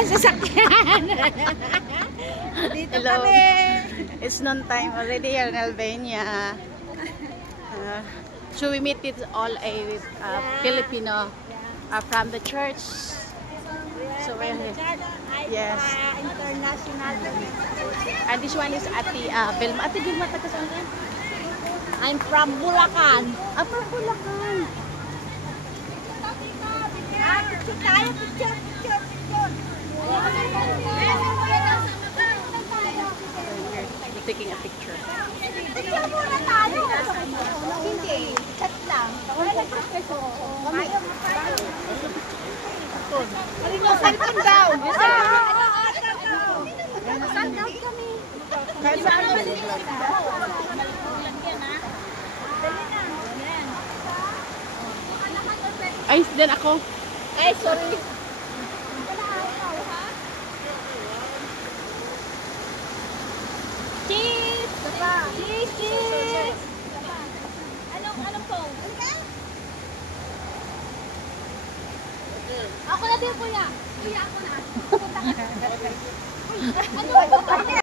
pa sasakyan. Dito Hello. kami. It's noon time already here in Albania. So we meet with all a Filipino from the church. So we're here. Yes. International. And this one is Ate Vilma. Ate Vilma, taga saan yan? I'm from Bulacan. From Bulacan. Picture tayo, picture. We're taking a picture. Picture muna tayo. Hindi, chat lang. Cellphone daw. Saan daw kami? Ay, din ako. Ay, sorry. Cheese! Cheese! Anong phone? Ako na din, kuya. Kuya, ako na. Ano?